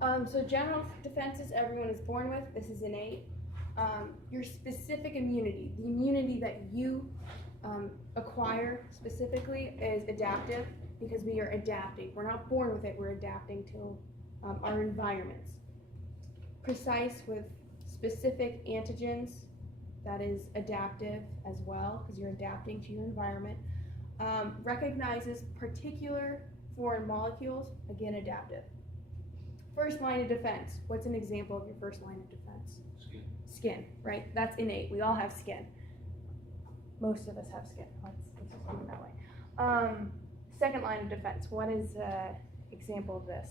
So general defenses everyone is born with. This is innate. Your specific immunity, the immunity that you acquire specifically, is adaptive, because we are adapting. We're not born with it, we're adapting to our environments. Precise with specific antigens, that is adaptive as well, because you're adapting to your environment. Recognizes particular foreign molecules, again adaptive. First line of defense, what's an example of your first line of defense? Skin, right? That's innate. We all have skin. Most of us have skin. Let's just do it that way. Second line of defense, what is an example of this?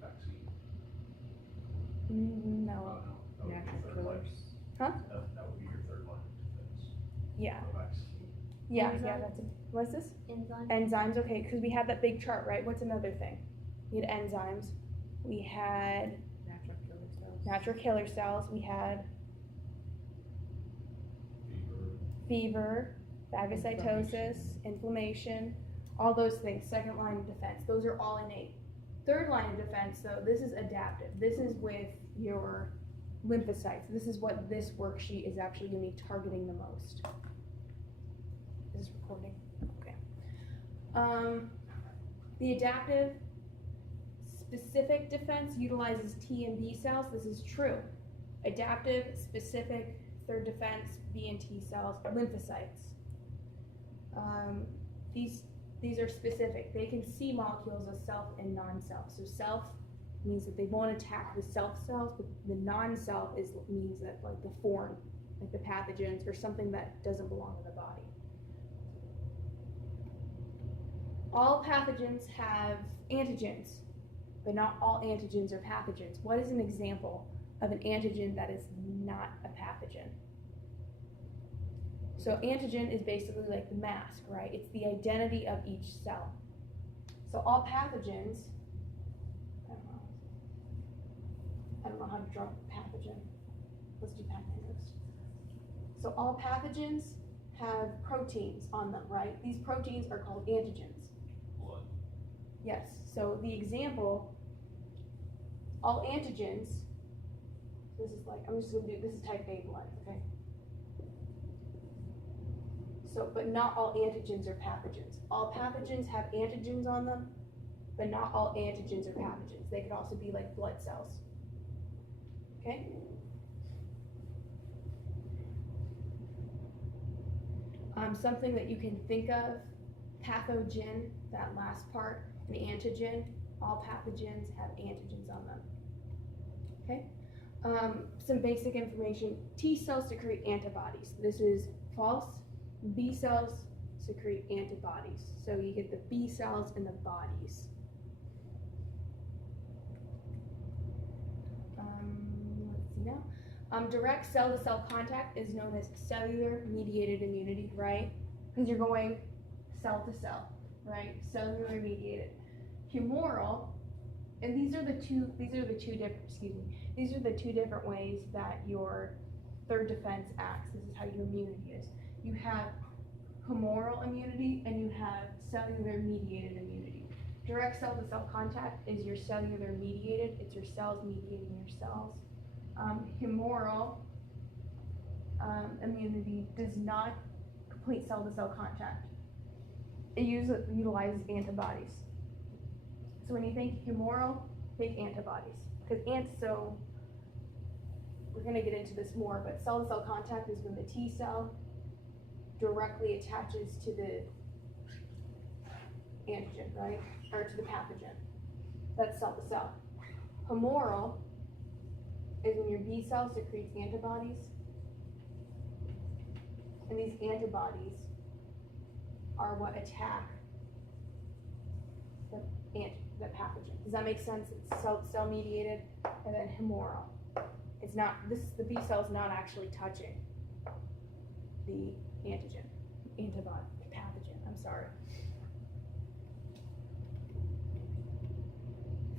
The vaccine. No. Natural killers. Huh? That would be your third line of defense. Yeah. The vaccine. Yeah, Enzymes? yeah, that's what's this? Enzymes. Enzymes, okay, because we had that big chart, right? What's another thing? We had enzymes. We had Natural killer cells. natural killer cells. We had fever, phagocytosis, inflammation, all those things. Second line of defense. Those are all innate. Third line of defense, though, this is adaptive. This is with your lymphocytes. This is what this worksheet is actually going to be targeting the most. Is this recording? Okay. The adaptive specific defense utilizes T and B cells. This is true. Adaptive, specific, third defense, B and T cells, lymphocytes. These are specific. They can see molecules as self and non-self. So self means that they won't attack the self cells, but the non-self means that like the foreign, like the pathogens or something that doesn't belong in the body. All pathogens have antigens, but not all antigens are pathogens. What is an example of an antigen that is not a pathogen? So antigen is basically like the mask, right? It's the identity of each cell. So all pathogens, I don't know how to draw pathogen. Let's do pathogens. So all pathogens have proteins on them, right? These proteins are called antigens. Blood. Yes, so the example, all antigens, this is like, I'm just gonna do, this is type A blood, okay? So, but not all antigens are pathogens. All pathogens have antigens on them, but not all antigens are pathogens. They could also be like blood cells, okay? Something that you can think of, pathogen, that last part, an antigen, all pathogens have antigens on them, okay? Some basic information, T cells secrete antibodies. This is false. B cells secrete antibodies. So you get the B cells and the bodies. Let's see now. Direct cell-to-cell contact is known as cellular mediated immunity, right? Because you're going cell to cell, right? Cellular mediated. Humoral, and these are the two different ways that your third defense acts. This is how your immunity is. You have humoral immunity and you have cellular mediated immunity. Direct cell-to-cell contact is your cellular mediated. It's your cells mediating your cells. Humoral immunity does not complete cell-to-cell contact. It utilizes antibodies. So when you think humoral, think antibodies. So we're going to get into this more, but cell-to-cell contact is when the T cell directly attaches to the antigen, right? Or to the pathogen. That's cell to cell. Humoral is when your B cell secretes antibodies, and these antibodies are what attack the pathogen. Does that make sense? It's cell mediated, and then humoral. It's not, the B cell is not actually touching the pathogen, I'm sorry.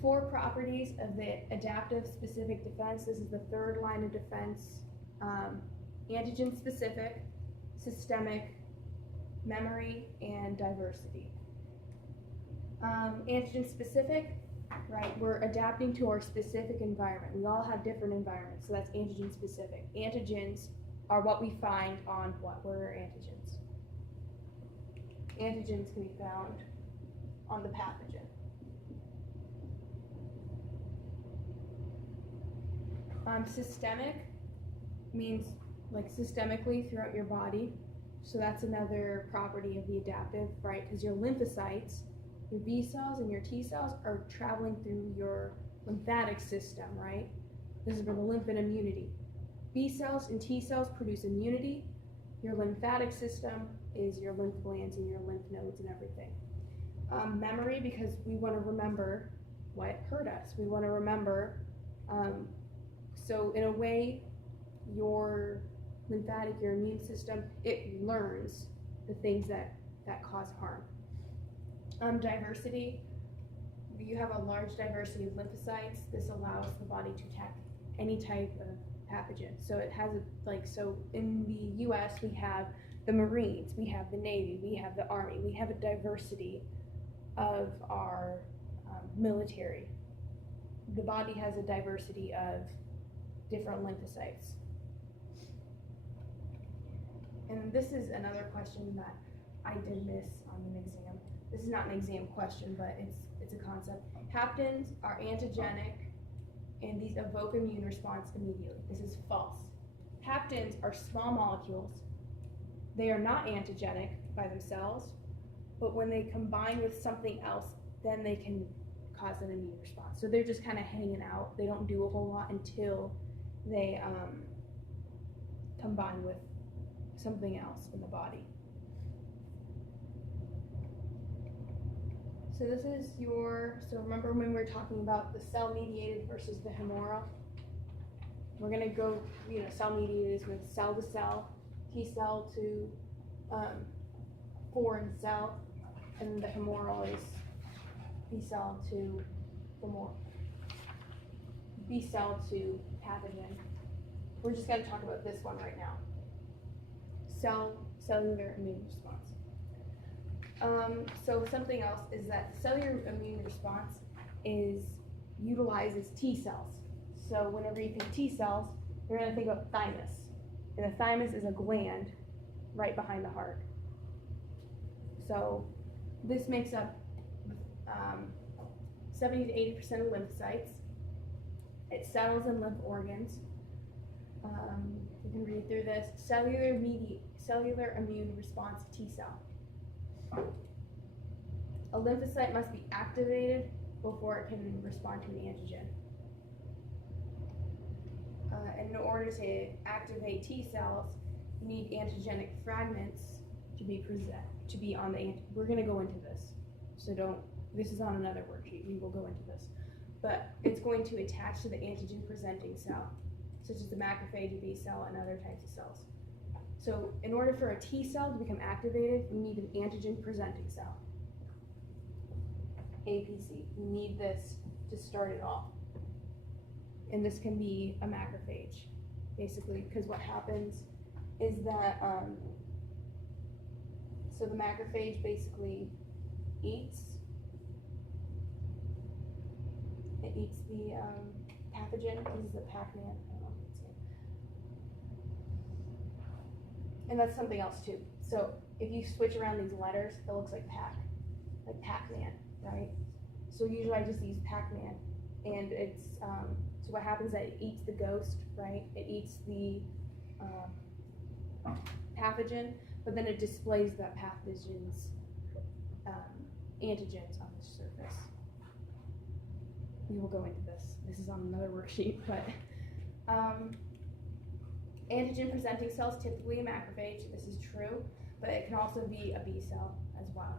4 properties of the adaptive specific defense. This is the third line of defense. Antigen specific, systemic, memory, and diversity. Antigen specific, right? We're adapting to our specific environment. We all have different environments, so that's antigen specific. Antigens are what we find on what? What are antigens? Antigens can be found on the pathogen. Systemic means like systemically throughout your body. So that's another property of the adaptive, right? Because your lymphocytes, your B cells and your T cells are traveling through your lymphatic system, right? This is where the lymph and immunity. B cells and T cells produce immunity. Your lymphatic system is your lymph glands and your lymph nodes and everything. Memory, because we want to remember what hurt us. We want to remember, so in a way, your lymphatic, your immune system, it learns the things that cause harm. Diversity, you have a large diversity of lymphocytes. This allows the body to attack any type of pathogen. So it has so in the US we have the Marines, we have the Navy, we have the Army, we have a diversity of our military. The body has a diversity of different lymphocytes. And this is another question that I did miss on an exam. This is not an exam question, but it's a concept. Haptens are antigenic, and these evoke immune response immediately. This is false. Haptens are small molecules. They are not antigenic by themselves, but when they combine with something else, then they can cause an immune response. So they're just kind of hanging out. They don't do a whole lot until they combine with something else in the body. So this is so remember when we were talking about the cell-mediated versus the humoral? We're gonna go, cell-mediated is with cell to cell, T cell to foreign cell, and the humoral is B cell to B cell to pathogen. We're just gonna talk about this one right now. Cellular immune response. So something else is that cellular immune response utilizes T cells. So whenever you think T cells, you're going to think of thymus. And the thymus is a gland right behind the heart. So this makes up 70 to 80% of lymphocytes. It settles in lymph organs. You can read through this. Cellular immune response T cell. A lymphocyte must be activated before it can respond to an antigen. And in order to activate T cells, you need antigenic fragments to be on the we're going to go into this. So this is on another worksheet. We will go into this. But it's going to attach to the antigen presenting cell, such as the macrophage, a B cell, and other types of cells. So in order for a T cell to become activated, you need an antigen presenting cell. APC. You need this to start it off. And this can be a macrophage, basically, because what happens is that, so the macrophage basically eats the pathogen. This is the Pac-Man. I don't know if it's it. And that's something else too. So if you switch around these letters, it looks like Pac-Man, right? So usually I just use Pac-Man, and it's so what happens is that it eats the ghost, right? It eats the pathogen, but then it displays that pathogen's antigens on the surface. We will go into this. This is on another worksheet, but antigen presenting cells, typically a macrophage. This is true, but it can also be a B cell as well.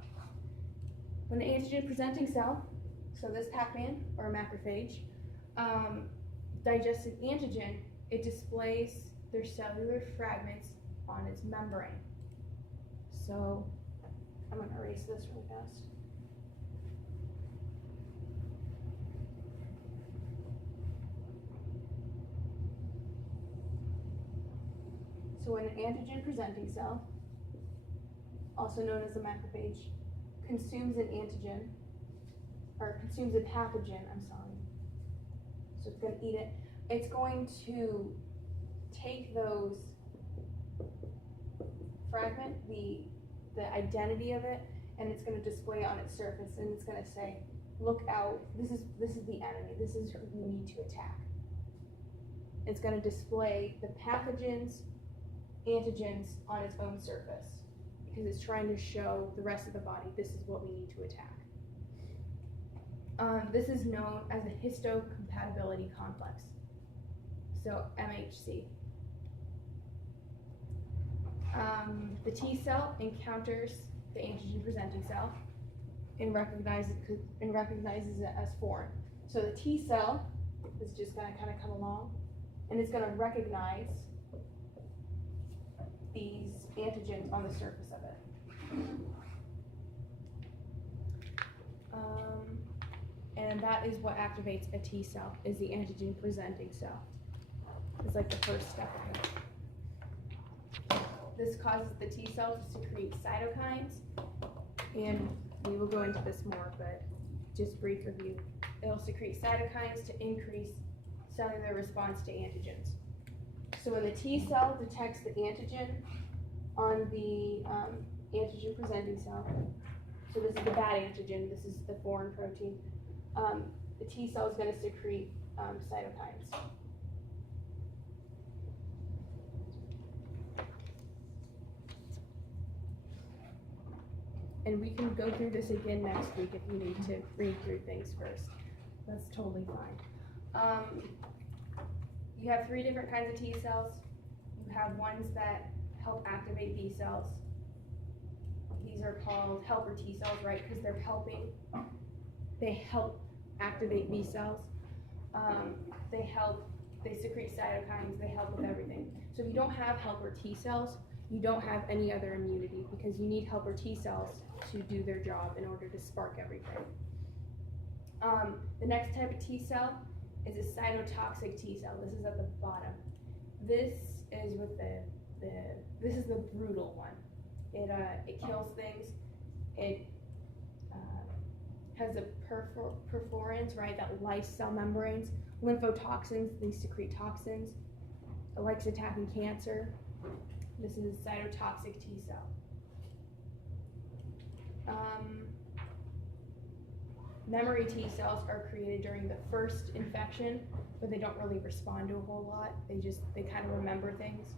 When an antigen presenting cell, so this Pac-Man or a macrophage, digests an antigen, it displays their cellular fragments on its membrane. So I'm going to erase this really fast. So when an antigen presenting cell, also known as a macrophage, consumes an antigen, or consumes a pathogen, I'm sorry. So it's going to eat it. It's going to take those fragment, the identity of it, and it's going to display it on its surface, and it's going to say, look out, this is the enemy, this is who you need to attack. It's going to display the pathogens, antigens on its own surface, because it's trying to show the rest of the body, this is what we need to attack. This is known as a histocompatibility complex, so MHC. The T cell encounters the antigen presenting cell and recognizes it as foreign. So the T cell is just going to kind of come along and it's going to recognize these antigens on the surface of it. And that is what activates a T cell, is the antigen presenting cell. It's like the first step of it. This causes the T cells to secrete cytokines, and we will go into this more, but just brief review. It'll secrete cytokines to increase cellular response to antigens. So when the T cell detects the antigen on the antigen presenting cell, so this is the bad antigen, this is the foreign protein, the T cell is going to secrete cytokines. And we can go through this again next week if you need to read through things first. That's totally fine. You have 3 different kinds of T cells. You have ones that help activate B cells. These are called helper T cells, right? Because they're helping. They help activate B cells. They secrete cytokines, they help with everything. So if you don't have helper T cells, you don't have any other immunity, because you need helper T cells to do their job in order to spark everything. The next type of T cell is a cytotoxic T cell. This is at the bottom. This is with this is the brutal one. It kills things. It has a perforans, right, that lyse cell membranes. Lymphotoxins, they secrete toxins. It likes attacking cancer. This is a cytotoxic T cell. Memory T cells are created during the first infection, but they don't really respond to a whole lot. They kind of remember things.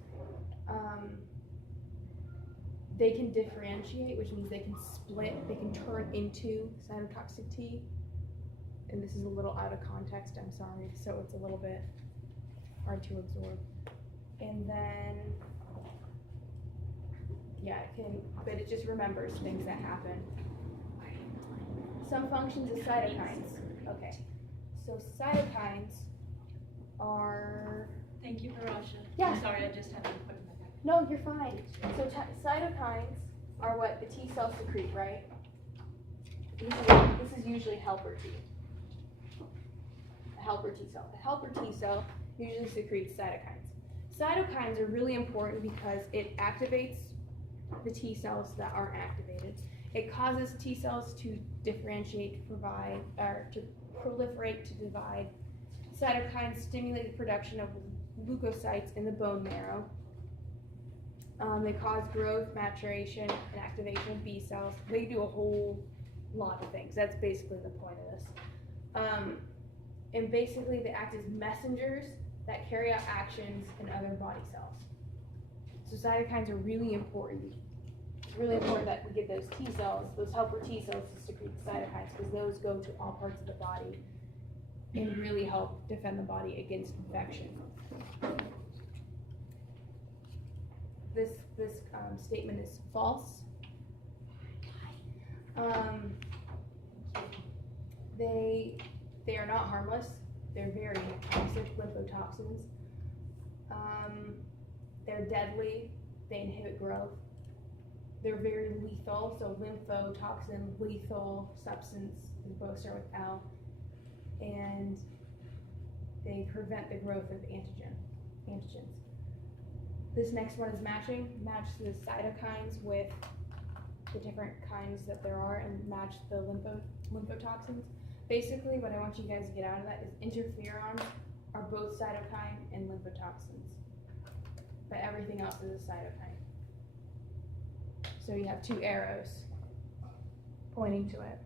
They can differentiate, which means they can split, they can turn into cytotoxic T. And this is a little out of context, I'm sorry, so it's a little bit hard to absorb. And then, yeah, but it just remembers things that happen. Some functions of cytokines. Okay, so cytokines are... Thank you, Parasha. Yeah. I'm sorry, I just had to put my back. No, you're fine. So cytokines are what the T cells secrete, right? This is usually helper T. A helper T cell. The helper T cell usually secretes cytokines. Cytokines are really important because it activates the T cells that aren't activated. It causes T cells to differentiate, to provide, or to proliferate, to divide. Cytokines stimulate the production of leukocytes in the bone marrow. They cause growth, maturation, and activation of B cells. They do a whole lot of things. That's basically the point of this. And basically they act as messengers that carry out actions in other body cells. So cytokines are really important. It's really important that we get those T cells, those helper T cells, to secrete cytokines, because those go to all parts of the body and really help defend the body against infection. This statement is false. They are not harmless. They're very toxic, lymphotoxins. They're deadly. They inhibit growth. They're very lethal. So lymphotoxin, lethal substance, they both start with L. And they prevent the growth of antigens. This next one is matching. Match the cytokines with the different kinds that there are and match the lymphotoxins. Basically, what I want you guys to get out of that is interferons are both cytokine and lymphotoxins, but everything else is a cytokine. So you have two arrows pointing to it.